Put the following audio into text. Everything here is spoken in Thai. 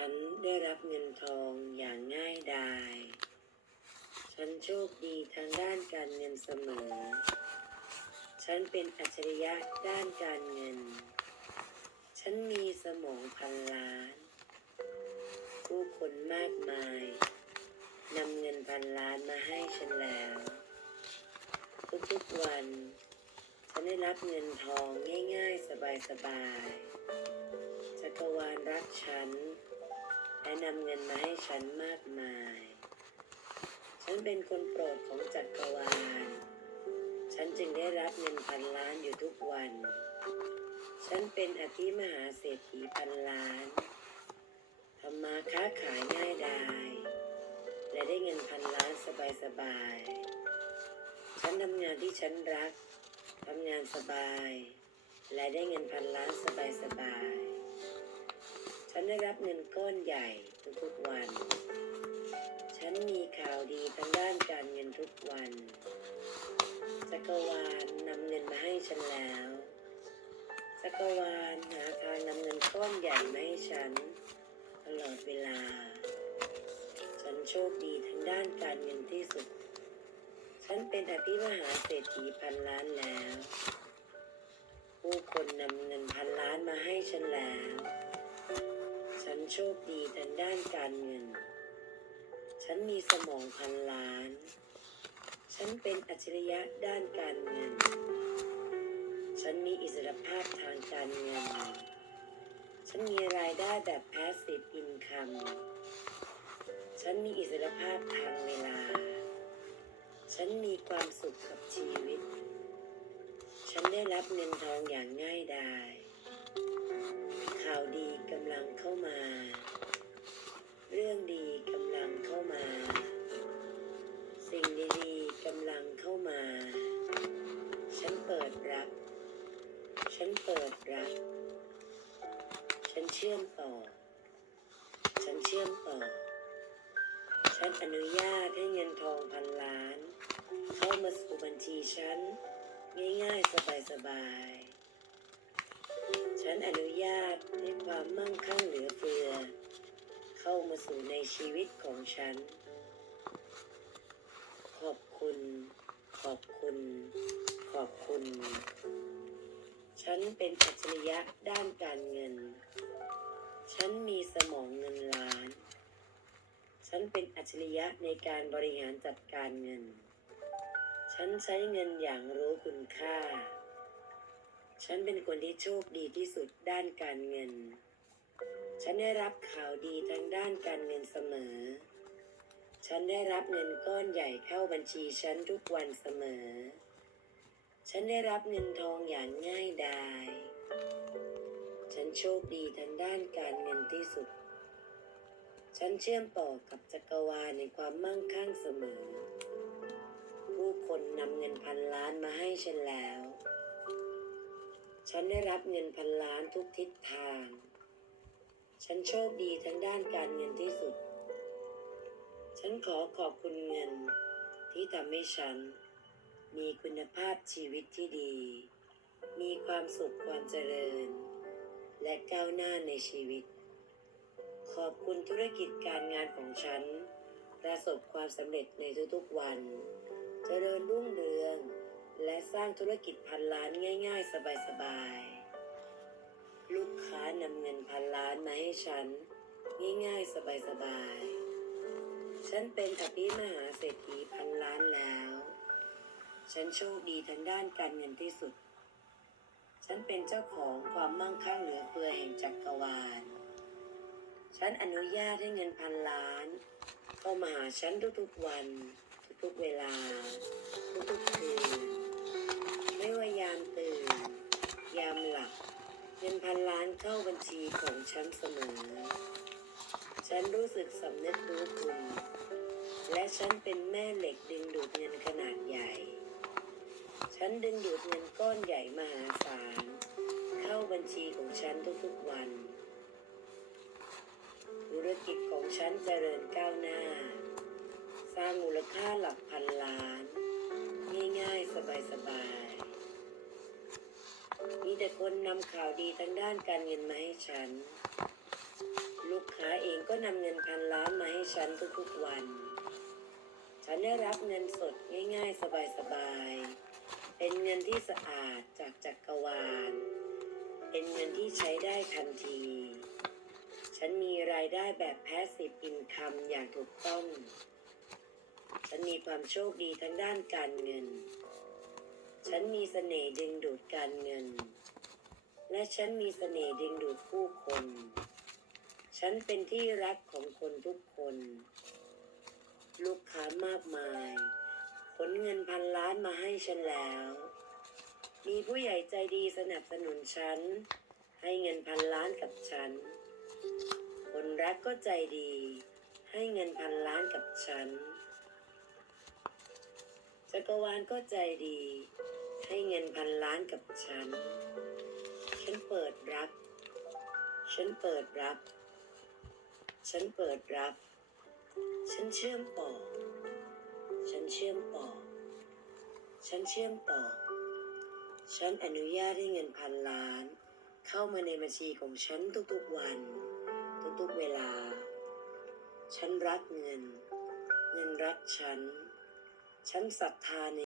ฉันได้รับเงินทองอย่างง่ายดาย ฉันโชคดีทางด้านการเงินเสมอ ฉันเป็นอัจฉริยะด้านการเงิน ฉันมีสมองพันล้าน ผู้คนมากมายนำเงินพันล้านมาให้ฉันแล้ว ทุกๆวัน ฉันได้รับเงินทองง่ายๆ สบายๆจักรวาลรักฉัน และนำเงินมาให้ฉันมากมาย ฉันเป็นคนโปรดของจักรวาล ฉันจึงได้รับเงินพันล้านอยู่ทุกวัน ฉันเป็นอธิมหาเศรษฐีพันล้านทำมาค้าขายง่ายดาย และได้เงินพันล้านสบายๆ ฉันทำงานที่ฉันรักทำงานสบาย และได้เงินพันล้านสบายๆ ฉันได้รับเงินก้อนใหญ่ทุกๆวัน ฉันมีข่าวดีทางด้านการเงินทุกวันจักรวาลนำเงินมาให้ฉันแล้วจักรวาลหาทางนำเงินก้อนใหญ่มาให้ฉัน ตลอดเวลา ฉันโชคดีทางด้านการเงินที่สุด ฉันเป็นอภิมหาเศรษฐีพันล้านแล้ว ผู้คนนำเงินพันล้านมาให้ฉันแล้ว ฉันโชคดีทางด้านการเงิน ฉันมีสมองพันล้าน ฉันเป็นอัจฉริยะด้านการเงิน ฉันมีอิสรภาพทางการเงิน ฉันมีรายได้แบบ passive income ฉันมีอิสรภาพทางเวลา ฉันมีความสุขกับชีวิต ฉันได้รับเงินทองอย่างง่ายดายข่าวดีกำลังเข้ามา ฉันเชื่อมต่อ ฉันเชื่อมต่อ ฉันอนุญาตให้เงินทองพันล้าน เข้ามาสู่บัญชีฉัน ง่ายๆ สบายๆ ฉันอนุญาตให้ความมั่งคั่งเหลือเฟือ เข้ามาสู่ในชีวิตของฉัน ขอบคุณ ขอบคุณ ขอบคุณ ฉันเป็นอัจฉริยะด้านการเงิน ฉันมีสมองเงินล้าน ฉันเป็นอัจฉริยะในการบริหารจัดการเงิน ฉันใช้เงินอย่างรู้คุณค่า ฉันเป็นคนที่โชคดีที่สุดด้านการเงิน ฉันได้รับข่าวดีทางด้านการเงินเสมอ ฉันได้รับเงินก้อนใหญ่เข้าบัญชีฉันทุกวันเสมอ ฉันได้รับเงินทองอย่างง่ายดาย ฉันโชคดีทางด้านการเงินที่สุด ฉันเชื่อมต่อกับจักรวาลในความมั่งคั่งเสมอ ผู้คนนำเงินพันล้านมาให้ฉันแล้ว ฉันได้รับเงินพันล้านทุกทิศทาง ฉันโชคดีทางด้านการเงินที่สุด ฉันขอขอบคุณเงินที่ทำให้ฉัน มีคุณภาพชีวิตที่ดี มีความสุขความเจริญ และก้าวหน้าในชีวิต ขอบคุณธุรกิจการงานของฉัน ประสบความสำเร็จในทุกๆวัน เจริญรุ่งเรือง และสร้างธุรกิจพันล้านง่าย ๆ สบายๆ ลูกค้านำเงินพันล้านมาให้ฉัน ง่ายๆ สบายๆ ฉันเป็นอภิมหาเศรษฐีพันล้านแล้ว ฉันโชคดีทางด้านการเงินที่สุด ฉันเป็นเจ้าของความมั่งคั่งเหลือเฟือแห่งจักรวาล ฉันอนุญาตให้เงินพันล้าน เข้ามาหาฉันทุกๆวัน ทุกๆเวลา ทุกๆคืน ไม่ว่ายามตื่น ยามหลับ เงินพันล้านเข้าบัญชีของฉันเสมอ ฉันรู้สึกสำนึกรู้คุณและฉันเป็นแม่เหล็กดึงดูดเงินขนา ฉันดึงดูดเงินก้อนใหญ่มหาศาล เข้าบัญชีของฉันทุกๆวัน ธุรกิจของฉันเจริญก้าวหน้า สร้างมูลค่าหลักพันล้าน ง่ายๆ สบายๆ มีแต่คนนำข่าวดีทางด้านการเงินมาให้ฉัน ลูกค้าเองก็นำเงินพันล้านมาให้ฉันทุกๆวัน ฉันได้รับเงินสดง่ายๆ สบายๆ เป็นเงินที่สะอาดจากจักรวาล เป็นเงินที่ใช้ได้ทันที ฉันมีรายได้แบบแพสซีฟอินคัมอย่างถูกต้อง ฉันมีความโชคดีทั้งด้านการเงิน ฉันมีเสน่ห์ดึงดูดการเงิน และฉันมีเสน่ห์ดึงดูดผู้คน ฉันเป็นที่รักของคนทุกคน ลูกค้ามากมาย ขนเงินพันล้านมาให้ฉันแล้ว มีผู้ใหญ่ใจดีสนับสนุนฉัน ให้เงินพันล้านกับฉัน คนรักก็ใจดี ให้เงินพันล้านกับฉัน จักรวาลก็ใจดี ให้เงินพันล้านกับฉัน ฉันเปิดรับ ฉันเปิดรับ ฉันเปิดรับ ฉันเชื่อมต่อ ฉันเชื่อมต่อ ฉันเชื่อมต่อ ฉันอนุญาตให้เงินพันล้าน เข้ามาในบัญชีของฉันทุกๆวัน ทุกๆเวลา ฉันรักเงิน เงินรักฉัน ฉันศรัทธาใน